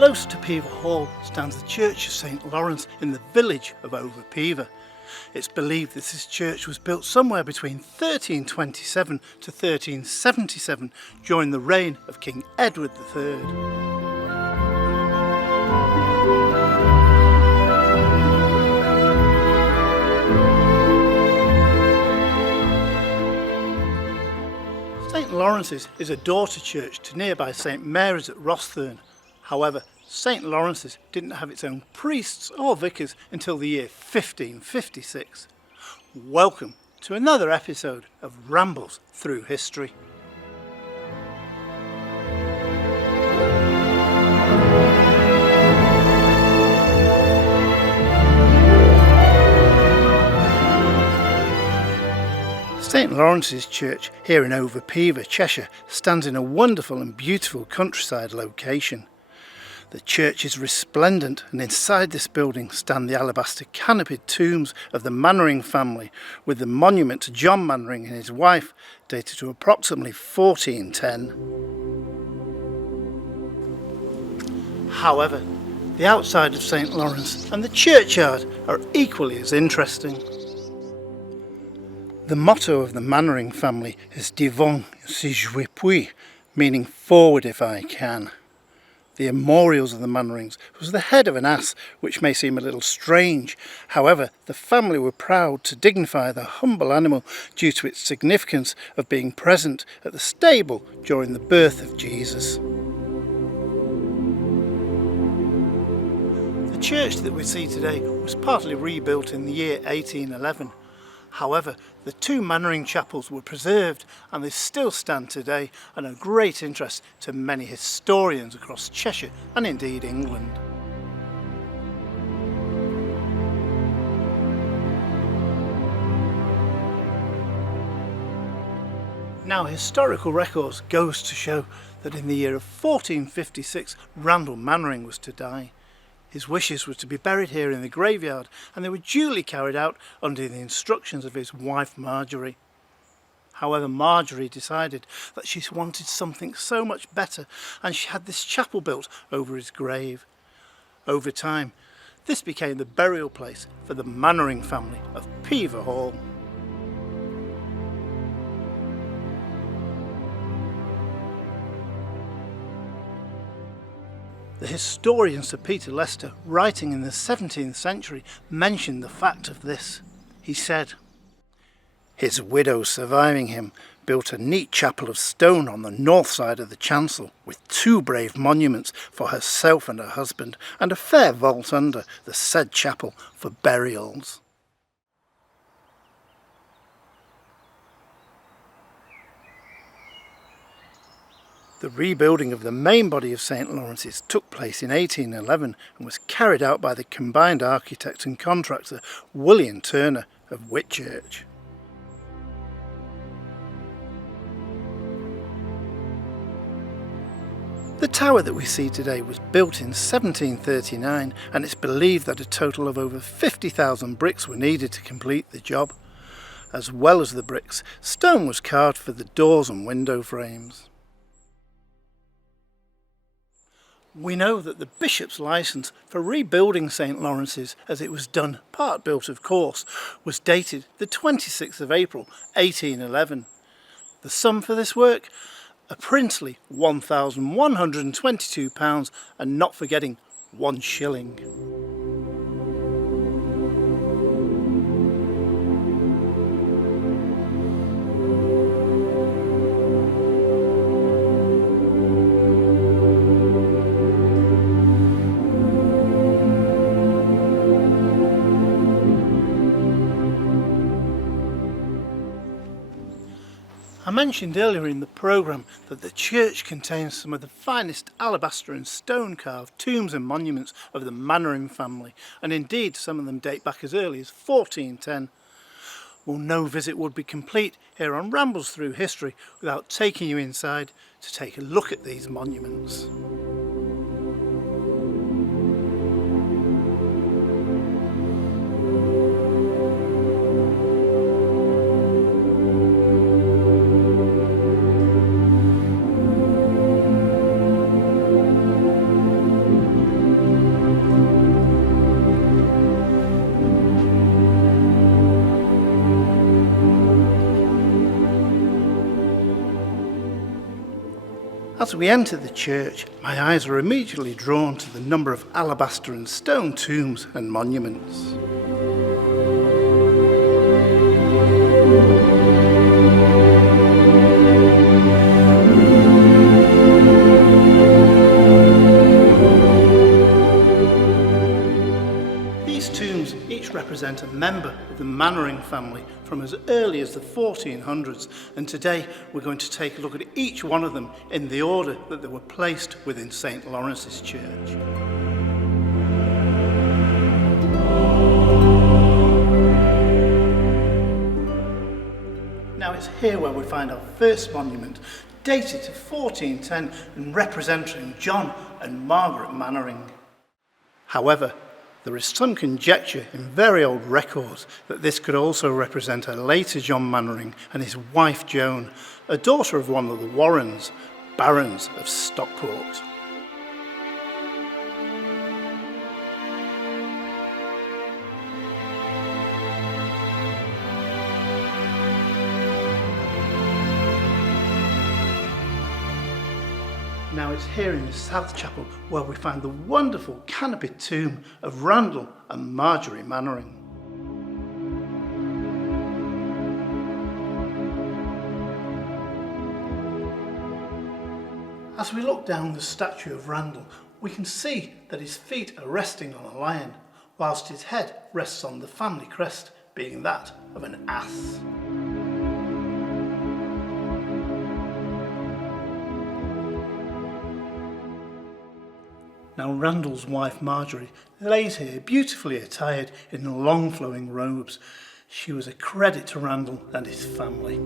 Close to Peover Hall stands the Church of St Lawrence in the village of Over Peover. It's believed that this church was built somewhere between 1327 to 1377 during the reign of King Edward III. St Lawrence's is a daughter church to nearby St Mary's at Rosthern. However, St Lawrence's didn't have its own priests or vicars until the year 1556. Welcome to another episode of Rambles Through History. St Lawrence's Church here in Over Peover, Cheshire, stands in a wonderful and beautiful countryside location. The church is resplendent, and inside this building stand the alabaster canopied tombs of the Mainwaring family, with the monument to John Mainwaring and his wife dated to approximately 1410. However, the outside of St Lawrence and the churchyard are equally as interesting. The motto of the Mainwaring family is Devant si je puis, meaning forward if I can. The armorials of the Mainwarings was the head of an ass, which may seem a little strange. However, the family were proud to dignify the humble animal due to its significance of being present at the stable during the birth of Jesus. The church that we see today was partly rebuilt in the year 1811. However, the two Mainwaring chapels were preserved and they still stand today and are of great interest to many historians across Cheshire and indeed England. Now, historical records goes to show that in the year of 1456 Randall Mainwaring was to die. His wishes were to be buried here in the graveyard, and they were duly carried out under the instructions of his wife Marjorie. However, Marjorie decided that she wanted something so much better, and she had this chapel built over his grave. Over time, this became the burial place for the Mainwaring family of Peover Hall. The historian Sir Peter Leicester, writing in the 17th century, mentioned the fact of this. He said, "His widow surviving him built a neat chapel of stone on the north side of the chancel, with two brave monuments for herself and her husband, and a fair vault under the said chapel for burials." The rebuilding of the main body of St Lawrence's took place in 1811 and was carried out by the combined architect and contractor William Turner of Whitchurch. The tower that we see today was built in 1739, and it's believed that a total of over 50,000 bricks were needed to complete the job. As well as the bricks, stone was carved for the doors and window frames. We know that the bishop's licence for rebuilding St Lawrence's, as it was done, part built of course, was dated the 26th of April 1811. The sum for this work? A princely £1,122, and not forgetting 1 shilling. I mentioned earlier in the programme that the church contains some of the finest alabaster and stone carved tombs and monuments of the Mainwaring family, and indeed some of them date back as early as 1410. Well, no visit would be complete here on Rambles Through History without taking you inside to take a look at these monuments. As we enter the church, my eyes are immediately drawn to the number of alabaster and stone tombs and monuments. These tombs each represent a member of the Mainwaring family from as early as the 1400s, and today we're going to take a look at each one of them in the order that they were placed within St Lawrence's church. Now it's here where we find our first monument, dated to 1410 and representing John and Margaret Mainwaring. However, there is some conjecture in very old records that this could also represent a later John Mainwaring and his wife Joan, a daughter of one of the Warrens, barons of Stockport. Now it's here in the South Chapel where we find the wonderful canopied tomb of Randall and Marjorie Mainwaring. As we look down the statue of Randall, we can see that his feet are resting on a lion, whilst his head rests on the family crest, being that of an ass. Now Randall's wife Marjorie lays here beautifully attired in long flowing robes. She was a credit to Randall and his family.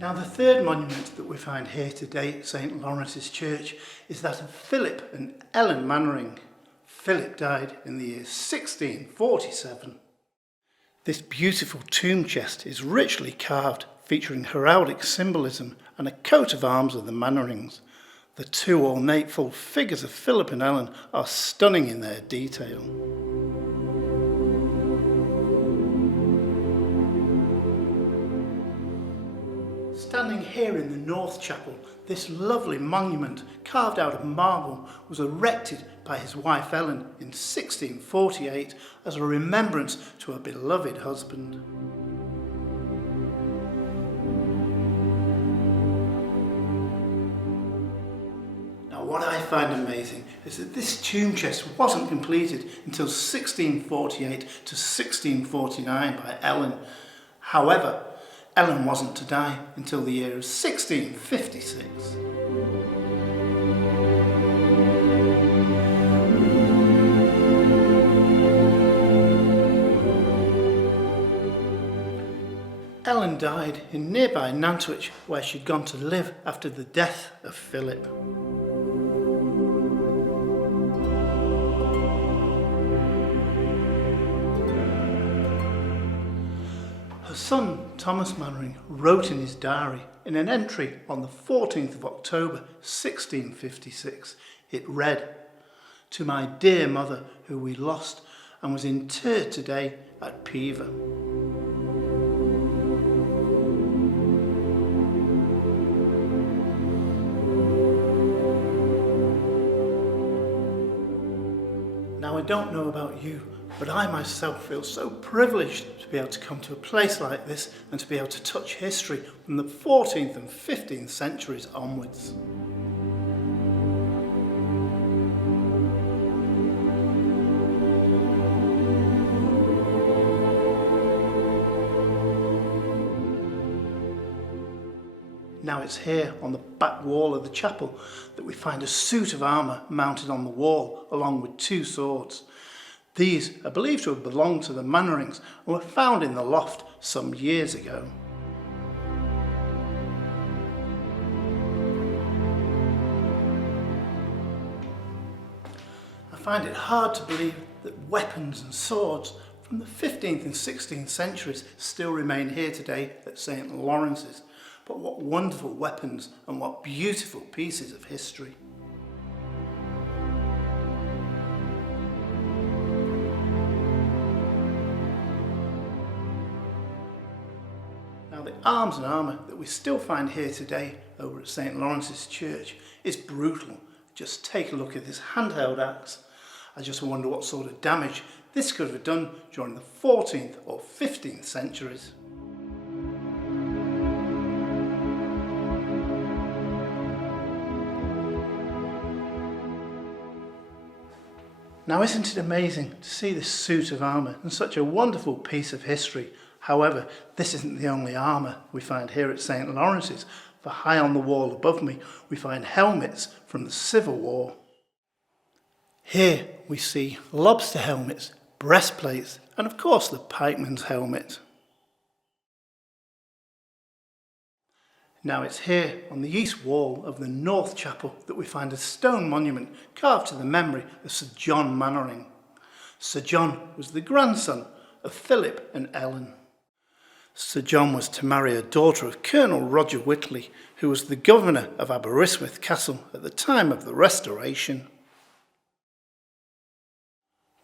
Now the third monument that we find here today at St Lawrence's Church is that of Philip and Ellen Mainwaring. Philip died in the year 1647. This beautiful tomb chest is richly carved, featuring heraldic symbolism and a coat of arms of the Mainwarings. The two ornate full figures of Philip and Ellen are stunning in their detail. Standing here in the North Chapel, this lovely monument, carved out of marble, was erected by his wife Ellen in 1648 as a remembrance to her beloved husband. Now what I find amazing is that this tomb chest wasn't completed until 1648 to 1649 by Ellen. However, Ellen wasn't to die until the year of 1656. Ellen died in nearby Nantwich, where she'd gone to live after the death of Philip. Her son, Thomas Mainwaring, wrote in his diary in an entry on the 14th of October 1656. It read, "To my dear mother, who we lost and was interred today at Peover." Now I don't know about you, but I myself feel so privileged to be able to come to a place like this and to be able to touch history from the 14th and 15th centuries onwards. Now it's here on the back wall of the chapel that we find a suit of armour mounted on the wall along with two swords. These are believed to have belonged to the Mainwarings and were found in the loft some years ago. I find it hard to believe that weapons and swords from the 15th and 16th centuries still remain here today at St Lawrence's. But what wonderful weapons and what beautiful pieces of history. Now the arms and armour that we still find here today over at St Lawrence's Church is brutal. Just take a look at this handheld axe. I just wonder what sort of damage this could have done during the 14th or 15th centuries. Now isn't it amazing to see this suit of armour and such a wonderful piece of history? However, this isn't the only armour we find here at St Lawrence's, for high on the wall above me we find helmets from the Civil War. Here we see lobster helmets, breastplates, and of course the pikeman's helmet. Now it's here on the east wall of the North Chapel that we find a stone monument carved to the memory of Sir John Mainwaring. Sir John was the grandson of Philip and Ellen. Sir John was to marry a daughter of Colonel Roger Whitley, who was the governor of Aberystwyth Castle at the time of the Restoration.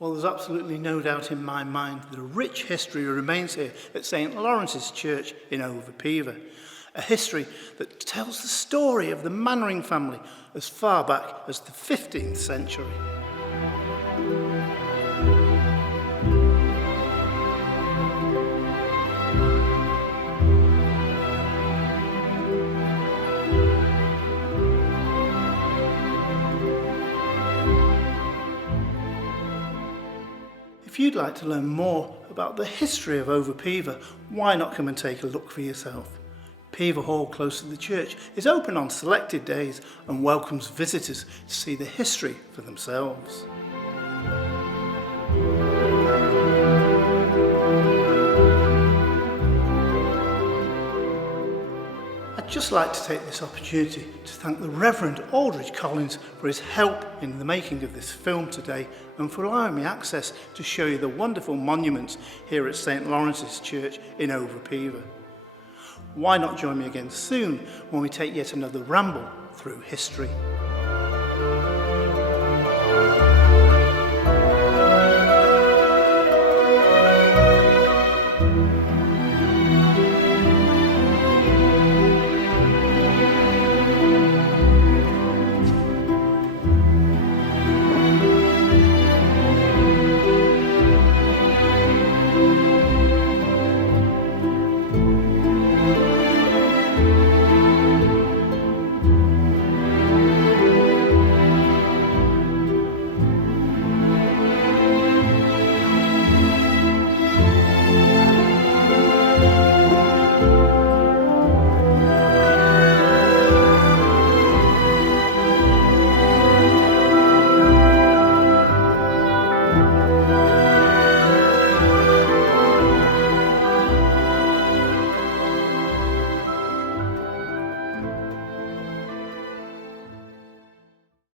Well, there's absolutely no doubt in my mind that a rich history remains here at St Lawrence's Church in Over Peover. A history that tells the story of the Mainwaring family as far back as the 15th century. If you'd like to learn more about the history of Over Peover, why not come and take a look for yourself? Peover Hall, close to the church, is open on selected days and welcomes visitors to see the history for themselves. I'd just like to take this opportunity to thank the Reverend Aldridge Collins for his help in the making of this film today and for allowing me access to show you the wonderful monuments here at St Lawrence's Church in Over Peover. Why not join me again soon when we take yet another ramble through history?